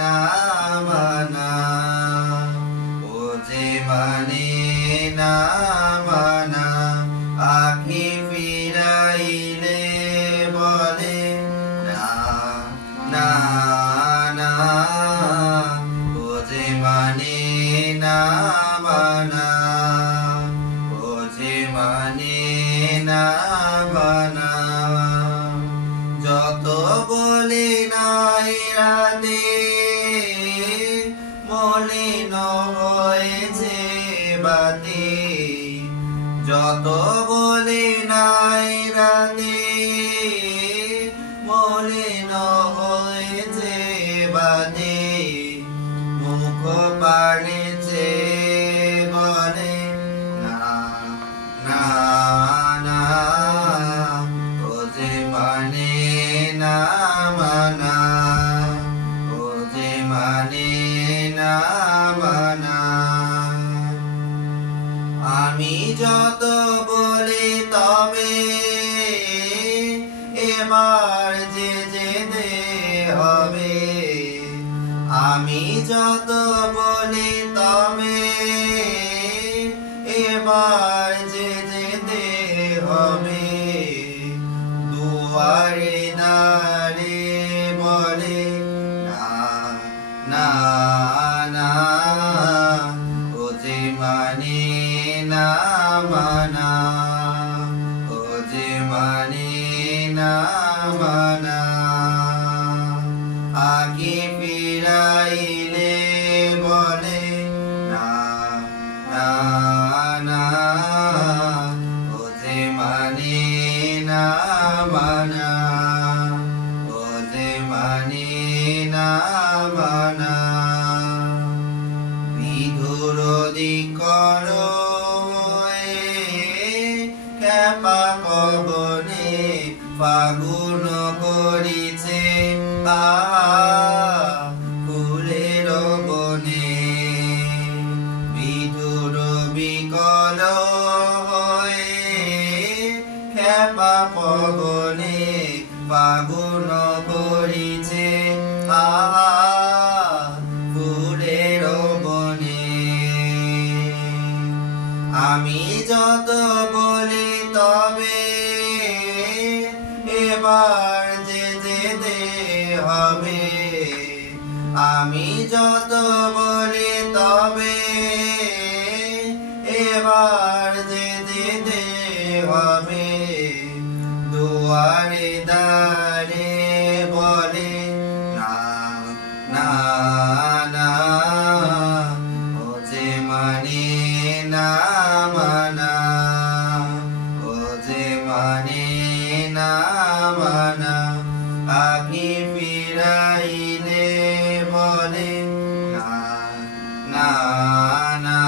না মানা, ও যে মানে না মানা, আখি ফিরাইলে বলে না না না, ও যে মানে না মানা, ও যে মানে না মানা। যত বলি নাই রাতে মলিন হয়েছে বাতি, যত বলি নাই রাতে মলিন হয়েছে বাতি, মুখ পাড়েছে বলে না না না, ও যে মানে না মানা, ও যে মানে না মানা। আমি যত বলি তবে এবার যে যেতে হবে, আমি যত বলি তবে এবার যে যেতে হবে। দুয়ারে দাঁড়িয়ে বলে না না না, ও যে মানে না মানা, ও যে মানে না মানা। আগে ফিরাইলে বলে না না না, ও যে মানে না মানা, ও যে মানে না মানা। বিধুরদি করো ক্যাপা কবনে ফাগুন করিছে ফুলের বনে, বিধুর বিকল হয়ে ক্যাপা পবনে ফাগুন করিছে ফুলের বনে। আমি যত বলি তবে এবার যে যেতে হবে, আমি যত বলি তবে এবার যে যেতে হবে। দুয়ারে দাঁড়িয়ে বলে না না না, ও যে মানে না মানা, ও যে মানে না মানা। আগে ফিরাইলে বলে না না না,